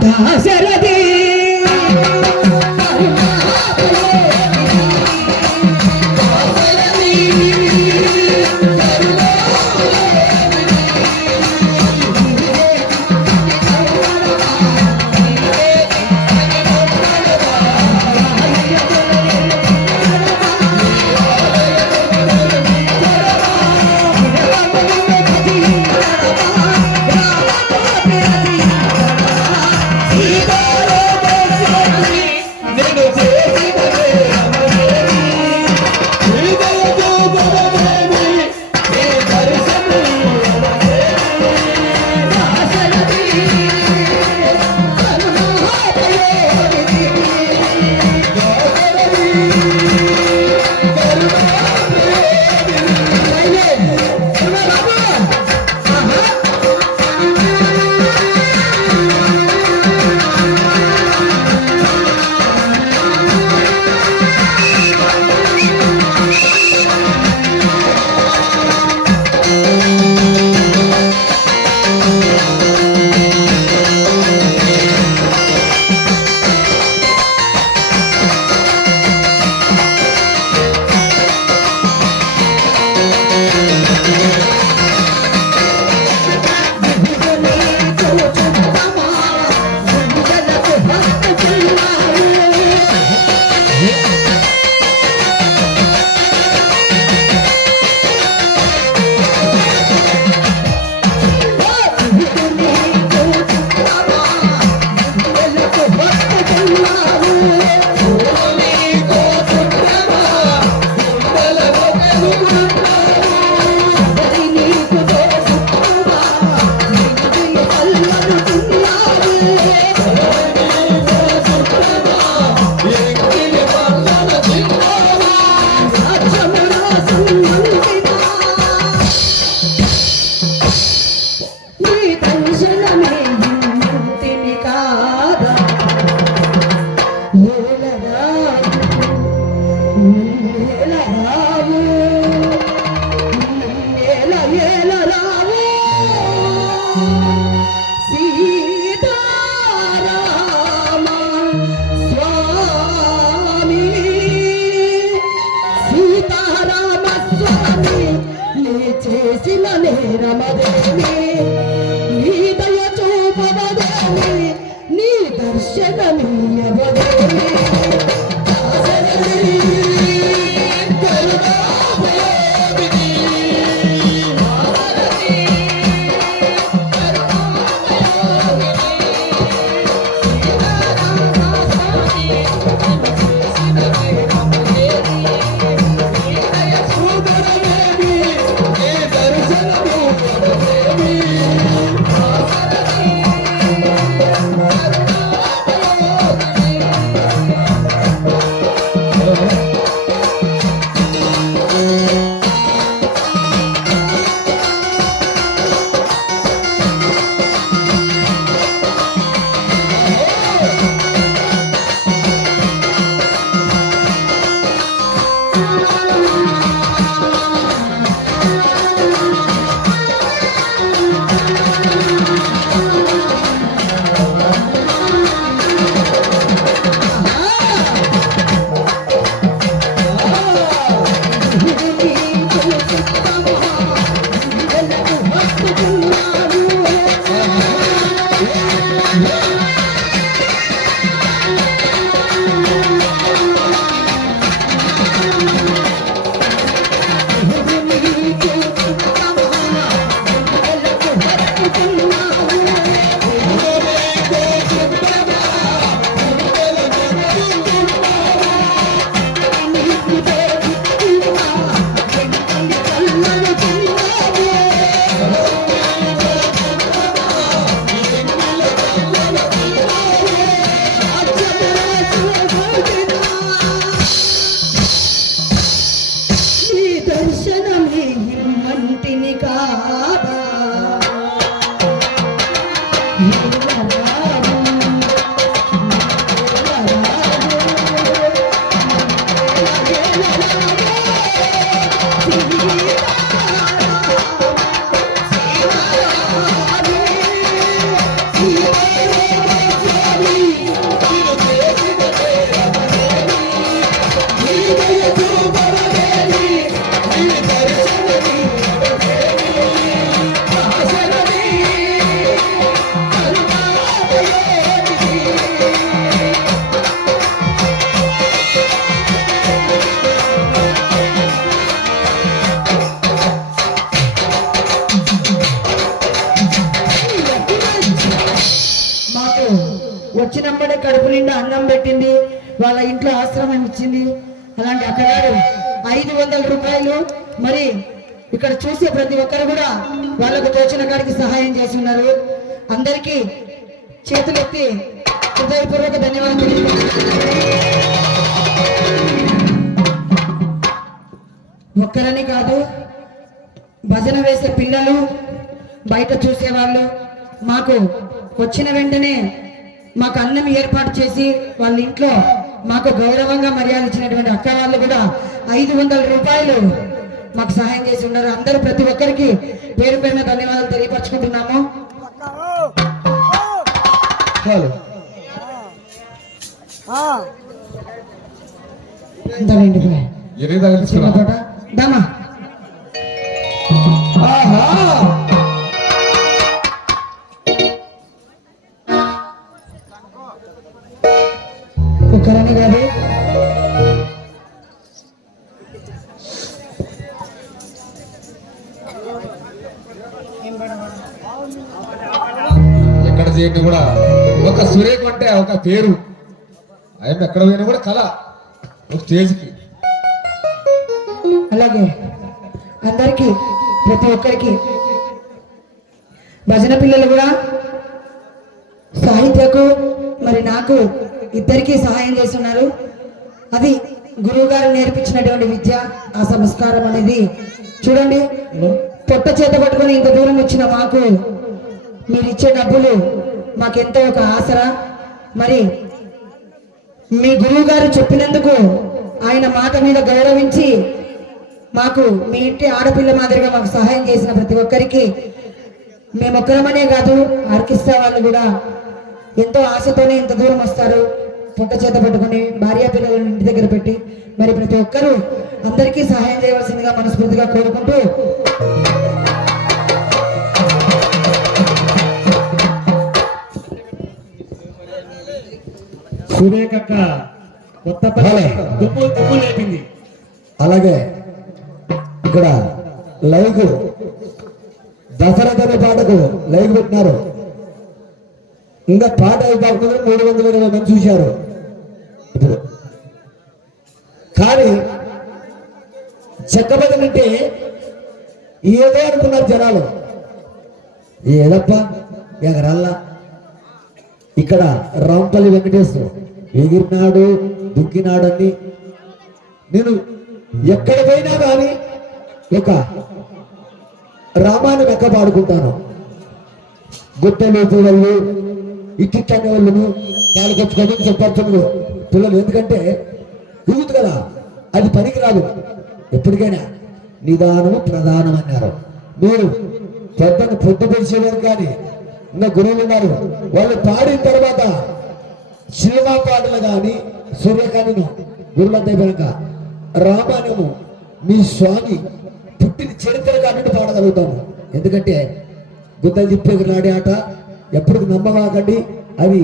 దాశరథి చేసిన నేరమదేమి నీ దయ చూపవదేమి నీ దర్శనమీయవదేమి Thank you. వచ్చినప్పుడే కడుపు నిండా అన్నం పెట్టింది, వాళ్ళ ఇంట్లో ఆశ్రమం ఇచ్చింది. అలాంటి అక్కగారు 500 రూపాయలు మరి ఇక్కడ చూసే ప్రతి ఒక్కరు కూడా వాళ్ళకు తోచిన కాడికి సహాయం చేస్తున్నారు. అందరికీ చేతులెత్తి హృదయపూర్వక ధన్యవాదాలు. ఒక్కరని కాదు, భజన వేసే పిల్లలు, బయట చూసేవాళ్ళు, మాకు వచ్చిన వెంటనే మాకు అన్నం ఏర్పాటు చేసి వాళ్ళ ఇంట్లో మాకు గౌరవంగా మర్యాద ఇచ్చినటువంటి అక్క వాళ్ళు కూడా 500 రూపాయలు మాకు సహాయం చేసి ఉన్నారు. అందరూ ప్రతి ఒక్కరికి పేరు పేరున ధన్యవాదాలు తెలియపరచుకుంటున్నాము. దామా ఒక్కరని కాదు, ఎక్కడ చేయండి కూడా ఒక సురేఖ అంటే ఒక పేరు, ఆయన ఎక్కడ పోయినా కూడా కళ ఒక స్టేజ్కి. అలాగే అందరికీ ప్రతి ఒక్కరికి భజన పిల్లలు కూడా సాహిత్యకు మరి నాకు ఇద్దరికీ సహాయం చేస్తున్నారు. అది గురువు గారు నేర్పించినటువంటి విద్య, ఆ సంస్కారం అనేది చూడండి. పొట్ట చేత పట్టుకొని ఇంత దూరం వచ్చిన మాకు మీరు ఇచ్చే డబ్బులు మాకెంతో ఒక ఆసరా. మరి మీ గురువు గారు చెప్పినందుకు ఆయన మాట మీద గౌరవించి మాకు మీ ఇంటి ఆడపిల్ల మాదిరిగా మాకు సహాయం చేసిన ప్రతి ఒక్కరికి, మేమొక్కరమనే కాదు ఆర్కెస్ట్రా వాళ్ళు కూడా ఎంతో ఆశతోనే ఇంత దూరం వస్తారు, పొట్ట చేత పట్టుకుని భార్యా పిల్లలను ఇంటి దగ్గర పెట్టి. మరి ప్రతి ఒక్కరూ అందరికీ సహాయం చేయవలసిందిగా మనస్ఫూర్తిగా కోరుకుంటూ సురేఖక్క కొత్త దుమ్ము లేపింది. అలాగే ఇక్కడ లైవ్ దసరా పాటకు లైవ్ పెట్టినారు. ఇంకా పాట అయిపోకుండా 320 మంది చూశారు ఇప్పుడు. కానీ చెక్కబదనంటే ఏదో అనుకున్నారు జనాలు, ఏదప్ప ఎగరల్లా. ఇక్కడ రాంపల్లి వెంకటేశ్వర ఎగిరినాడు దుక్కినాడు అని నేను ఎక్కడ పోయినా కానీ ఒక రామాయణం ఎక్క పాడుకుంటాను. గుట్టలు పిల్లలు ఇట్టిట్టనే వాళ్ళను కాలుకొచ్చుకొని చెప్పారు పిల్లలు, ఎందుకంటే దిగుతు కదా, అది పనికిరాదు. ఎప్పటికైనా నిదానము ప్రధానం అన్నారు. మీరు పెద్దను పొద్దు పెంచేవారు కానీ ఇంకా గురువులు ఉన్నారు, వాళ్ళు పాడిన తర్వాత సినిమా పాటలు కానీ సూర్యకాంతిను గురువులంతా అయిపోయాక రామాయణము మీ స్వామి పుట్టిన చరిత్ర కాబట్టి పాడగలుగుతాము. ఎందుకంటే గుద్దలు తిప్పేకి నాడే ఆట ఎప్పటికి నమ్మవాకండి. అది